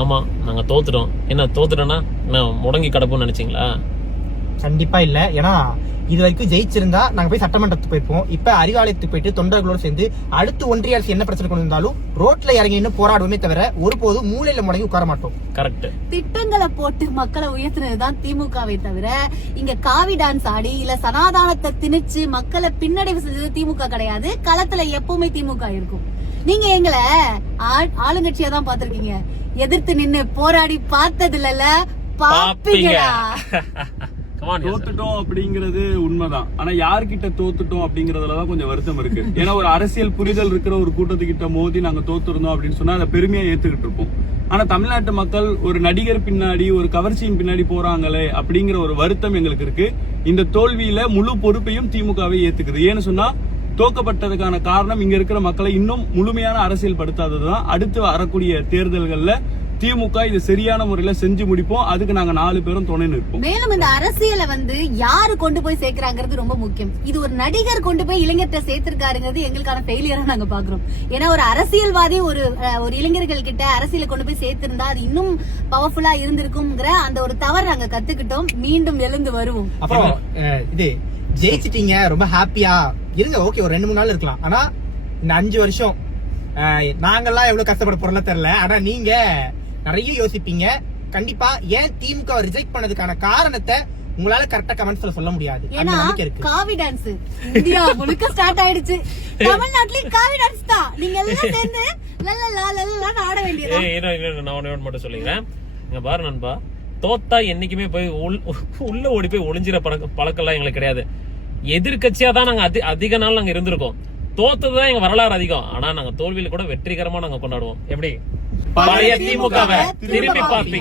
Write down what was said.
ஆமா நாங்க தோத்துட்டோம். என்ன தோத்துட்டோம்னா என்ன முடங்கி கிடப்போம்னு நினைச்சீங்களா? கண்டிப்பா இல்ல. ஏன்னா இது வரைக்கும் ஜெயிச்சிருந்தா நாங்க போய் சட்டமன்றத்துக்கு போயிருப்போம். இப்ப அறிவாலயத்துக்கு போயிட்டு தொண்டர்களோடு சேர்ந்து அடுத்து ஒன்றிய அரசு என்ன பிரச்சனை கொண்டு வந்தாலும் ரோட்ல இறங்கி இன்னும் போராடுவோமே தவிர ஒருபோதும் மூலையில முடங்கி உட்கார மாட்டோம். கரெக்ட். திட்டங்களை போட்டு மக்களை உயர்த்தினதுதான் திமுகவை தவிர இங்க காவி டான்ஸ் ஆடி இல்ல சனாதானத்தை திணிச்சு மக்களை பின்னடைவு செஞ்சது திமுக கிடையாது. களத்துல எப்பவுமே திமுக இருக்கும். நீங்க எங்களை ஆளுங்கட்சியா தான் பாத்திருக்கீங்க. எதிர்த்து நின்னு போராடி பார்த்தது இல்ல, பாப்பீங்கடா. தோத்துட்டோம் அப்படிங்கறது உண்மைதான். ஆனா யார்கிட்ட தோத்துட்டோம் அப்படிங்கறதுலதான் கொஞ்சம் வருத்தம் இருக்கு. ஏன்னா ஒரு அரசியல் புரிதல் இருக்கிற ஒரு கூட்டத்துக்கிட்ட மோதி நாங்க தோத்துருந்தோம் அப்படின்னு சொன்னா அதை பெருமையா ஏத்துக்கிட்டு இருப்போம். ஆனா தமிழ்நாட்டு மக்கள் ஒரு நடிகர் பின்னாடி ஒரு கவர்ச்சியின் பின்னாடி போறாங்களே அப்படிங்கிற ஒரு வருத்தம் எங்களுக்கு இருக்கு. இந்த தோல்வியில முழு பொறுப்பையும் திமுகவை ஏத்துக்குது. ஏன்னு சொன்னா தோக்கப்பட்டதுக்கான காரணம் இங்க இருக்கிற மக்களை இன்னும் முழுமையான அரசியல் படுத்தாததுதான். அடுத்து வரக்கூடிய தேர்தல்கள்ல திமுக இது சரியான முறையில செஞ்சு முடிப்போம். அதுக்கு நாங்க 4 பேரும் துணை நிற்போம். மேலும் இந்த அரசியலை யாரு கொண்டு போய் சேர்க்கிறாங்கிறது ரொம்ப முக்கியம். இது ஒரு நடிகர் கொண்டு போய் இளைஞர்கிட்ட சேர்த்திருக்காருங்கிறது எங்களுக்கான ஃபெயிலியரா நாங்க பாக்குறோம். ஏன்னா ஒரு அரசியல்வாதி ஒரு இளைஞர்கள் கிட்ட அரசியலை கொண்டு போய் சேர்த்திருந்தா அது இன்னும் பவர்ஃபுல்லா இருந்திருக்கும்ங்கிற அந்த ஒரு தவறு நாங்க கத்துக்கிட்டோம். மீண்டும் எழுந்து வருவோம். அப்புறம் இது ஜெயிச்சிட்டீங்க, ரொம்ப ஹாப்பியா இருங்க. ஓகே, ஒரு 2-3 நாள் இருக்கலாம். ஆனா இந்த 5 வருஷம் நாங்கெல்லாம் எவ்வளவு கஷ்டப்பட போறோம்ல தெரியல. ஆனா நீங்க நிறைய யோசிப்பீங்க. கண்டிப்பா ஏன் திமுக ரிஜெக்ட் பண்ணதுக்கான காரணத்தை உங்களால கரெக்டா கமெண்ட்ஸ்ல சொல்ல முடியாது. ஏன்னா காவி டான்ஸ் இந்தியா முழுக்க ஸ்டார்ட் ஆயிடுச்சு. தமிழ்நாட்டுலயும் காவி டான்ஸ் தான். நீங்க எல்லாம் சேர்ந்து லல்லலா லல்லலான்னு ஆட வேண்டியது. நான் ஒண்ணு மட்டும் சொல்லிக்கிறேன். இங்க பாரு நண்பா, தோத்தா என்னைக்குமே போய் உள்ள ஓடி போய் ஒளிஞ்சிற பழக்கம் எல்லாம் எங்களுக்கு கிடையாது. எதிர்கட்சியா தான் நாங்க அதிக நாள் நாங்க இருந்திருக்கோம். தோத்ததுதான் எங்க வரலாறு அதிகம். ஆனா நாங்க தோல்வியில கூட வெற்றிகரமா நாங்க கொண்டாடுவோம். எப்படி பழைய திமுகவை திரும்பி பார்ப்பீங்க.